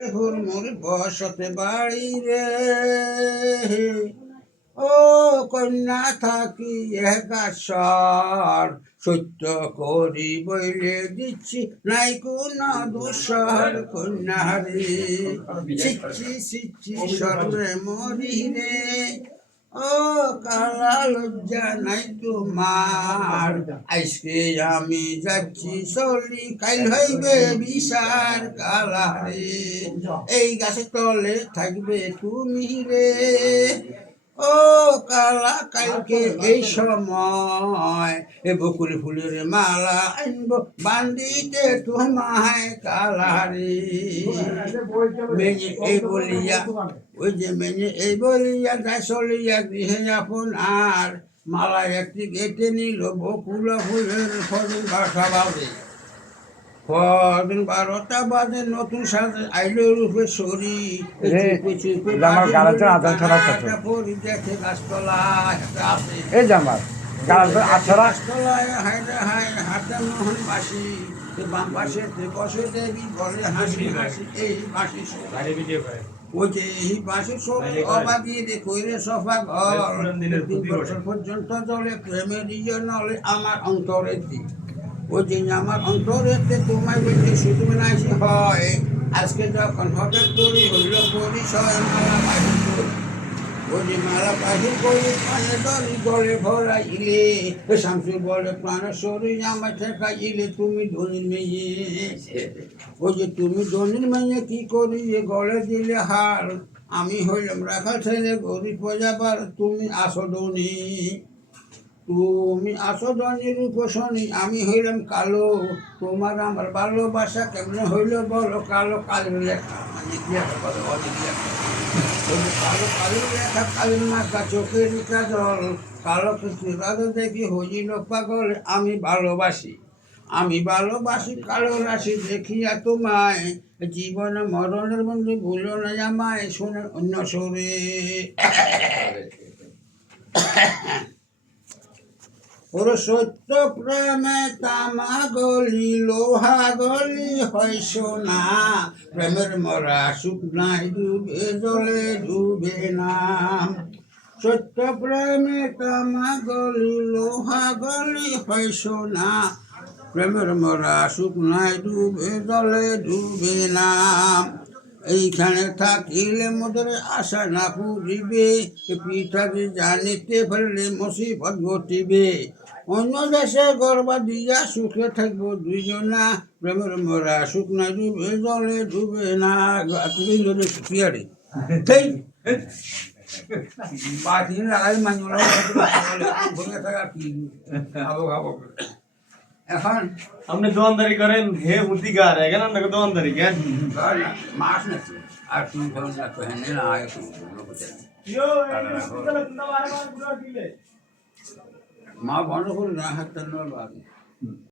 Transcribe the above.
ফুল মোর বসতে বাড়ি রে, ও কন্যা থাকি একাশর, সত্য করি বইলে দিচ্ছি নাই কোন দোষর কন্যা রে, সিচ্ছি সিচ্ছি সর্বে মরি রে, ও কালা লজ্জা নাই তোমার, আজকে আমি যাচ্ছি চলি কাইল হইবে বিশার কালা রে, এই গাছের তলে থাকবে তুমি রে, ও কালা কালকে এই সময় এ বকুল ফুলের মালা আনবো বান্দিতে তোমায় কালা রে, মেয়ে এই বলিয়া ওই যে মেয়ে এই বলিয়া যায় চলিয়া গৃহে আপন, আর মালা একটি গেটে নিল বকুল ফুলের ফলের বাসা বাজে, ফদিন 12টা বাজে নতুন সাজে আইলো রূপে সরি, পরি দেখে গাছতলায় এই যে আমার গাছতলায় হাইটে হাতে মোহন বাসি, বাম পাশে বসে দেবী বলে হাসি হাসি এই বাসি ওই যে এই বাসি সবই অবাগিয়ে দে কইরে সফা ঘর, 3 বছর পর্যন্ত চলে প্রেমের ইয়ে নলে আমার অন্তরের দিক, ওই যে আমার অন্তরেতে তোমায় বলতে শুধু নাইছি হয়, আজকে যখন হঠাৎ করি হইল পরিচয় মালা বাহির করি, ওই যে মালা বাহির করি প্রাণে দরি গলে ভরাইলে, শামসুর বলে প্রাণেশ্বরী আমার ঠেকাইলে তুমি ধনির মেয়ে, ওই যে তুমি ধনির মেয়ে কি করি গলে দিলে হার, আমি হইলাম রাখা ছেলে গরিব প্রজাবার তুমি আসো ধনী, তুমি আসো ধনী রূপসনী আমি হইলাম কালো, তোমার আমার ভালোবাসা কেমনে হইল বলো, কালো কালো লেখা মানে কি একটা বলে অনেক লেখা, কালো কালো লেখা কালির মাথা চোখের কাজল, কালো কিছু দেখি হইল পাগল, আমি ভালোবাসি কালো রাশি দেখিয়া তোমায়, জীবন মরণের বন্ধু ভুলো না আমায়, শোনেন অন্য সরে, ওর সত্য প্রেমে তামা গলি লোহা গলি হয় সোনা, প্রেমের মরা সুখ নাই ডুবে জলে ডুবে না, সত্য প্রেমে তামা গলি লোহা গলি হয় সোনা, প্রেমের মরা সুখ নাই ডুবে জলে ডুবে না, এইখানে থাকিলে মোদের আশা না পুরিবে, পিঠাকে জানিতে পারলে মুসিবত ঘটিবে, অন্য দেশে গর্বা দিয়া সুখে থাকবো দুইজনা, প্রেমের মরা সুখ না ডুবে জলে ডুবে না, তুমি যদি সুখিয়ারি সেই বাতিল লাগাই মানুষ থাকা কি এখন আপনি দোয়ানদারি করেন হে উদিগার এখানে আপনাকে দোয়ানদারি কেন মাছ নাকি আর তুমি ধরুন না তো হ্যাঁ না আয় মা বন্ধ করুন না হাত